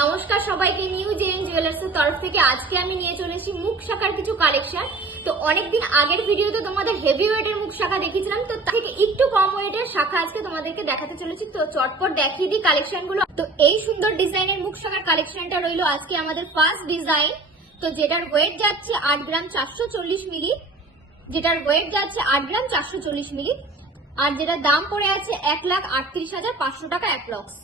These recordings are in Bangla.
নমস্কার সবাইকে, নিউ জেন জুয়েলার্সের তরফ থেকে আজকে আমি নিয়ে চলেছি মুখ শাখার কিছু কালেকশন। তো অনেকদিন আগের ভিডিওতে তোমাদের হেভি ওয়েটের মুখ শাখা দেখিয়েছিলাম, তো তার থেকে একটু কম ওয়েটের শাখা আজকে তোমাদেরকে দেখাতে চলেছি। তো চটপট দেখিয়ে দিই কালেকশন গুলো। তো এই সুন্দর ডিজাইনের মুখ শাখার কালেকশনটা রইলো আজকে আমাদের ফার্স্ট ডিজাইন। তো যেটার ওয়েট যাচ্ছে 8 গ্রাম 440 মিলি, যেটার ওয়েট যাচ্ছে 8 গ্রাম 440 মিলি, আর যেটার দাম পড়ে আছে 1,38,500 টাকা অ্যাপ্রক্স।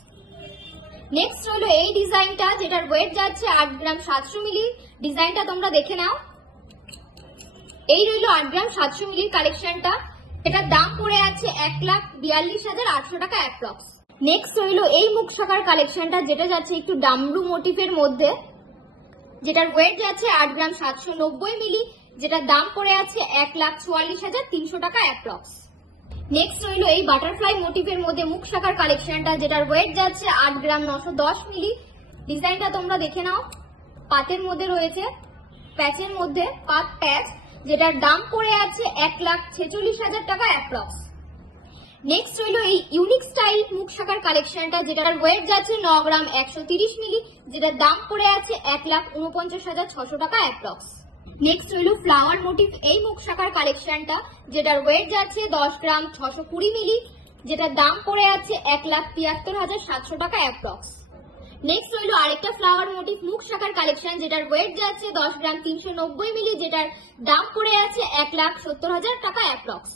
নেক্সট হলো এই ডিজাইনটা, যেটার ওয়েট যাচ্ছে 8 গ্রাম 700 মিলি। ডিজাইনটা তোমরা দেখে নাও। এই রইলো 8 গ্রাম 700 মিলির কালেকশনটা, এটার দাম পড়ে আছে 1,42,800 টাকা অ্যাপ্রক্স। নেক্সট হইলো এই মুখ শাখার কালেকশনটা, যেটা যাচ্ছে একটু ডামরু মোটিফের মধ্যে, যেটার ওয়েট যাচ্ছে 8 গ্রাম 790 মিলি, যেটার দাম পড়ে আছে 1,44,300 টাকা অ্যাপ্রক্স। নেক্সট হইলো এই বাটারফ্লাই মোটিভের মধ্যে মুখ শাখার কালেকশনটা, যেটার ওয়েট যাচ্ছে 8 গ্রাম 910 মিলি। ডিজাইনটা তোমরা দেখে নাও। পাতের মধ্যে রয়েছে, প্যাচের মধ্যে পাত প্যাচ, যেটার দাম পড়ে আছে 1,46,000 টাকা অ্যাপ্রক্স। নেক্সট হইলো এই ইউনিক স্টাইল মুখ শাখার কালেকশনটা, যেটার ওয়েট যাচ্ছে 9 গ্রাম 130 মিলি, যেটার দাম পড়ে আছে 1,49,600 টাকা অ্যাপ্রক্স। নেক্সট হইলো ফ্লাওয়ার মোটিভ এই মুখ শাখার কালেকশনটা, যেটার ওয়েট যাচ্ছে 10 গ্রাম 620 মিলি, যেটার দাম পড়ে আছে 1,73,700 টাকা অ্যাপ্রক্স। নেক্সট হইলো আরেকটা ফ্লাওয়ার মোটিভ মুখ শাখার কালেকশন, যেটার ওয়েট যাচ্ছে 10 গ্রাম 390 মিলি, যেটার দাম পড়ে আছে 1,70,000 টাকা অ্যাপ্রক্স।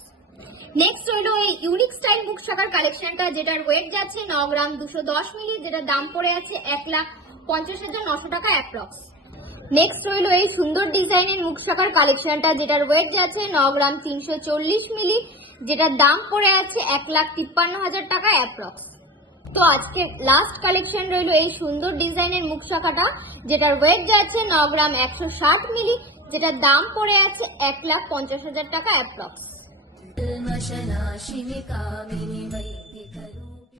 নেক্সট হইলো এই ইউনিক স্টাইল মুখ শাখার কালেকশনটা, যেটার ওয়েট যাচ্ছে 9 গ্রাম 210 মিলি, যেটার দাম পড়ে আছে 1,50,900 টাকা অ্যাপ্রক্স। নেক্সট হইলো এই সুন্দর ডিজাইনের মুখ শাখার কালেকশনটা, যেটার ওয়েট যাচ্ছে 9 গ্রাম 340 মিলি, যেটার দাম পড়ে আছে 1,53,000 টাকা অ্যাপ্রক্স। তো আজকে লাস্ট কালেকশন রইলো এই সুন্দর ডিজাইনের মুখ শাখাটা, যেটার ওয়েট যাচ্ছে 9 গ্রাম 160 মিলি, যেটার দাম পড়ে আছে 1,50,000 টাকা অ্যাপ্রক্স।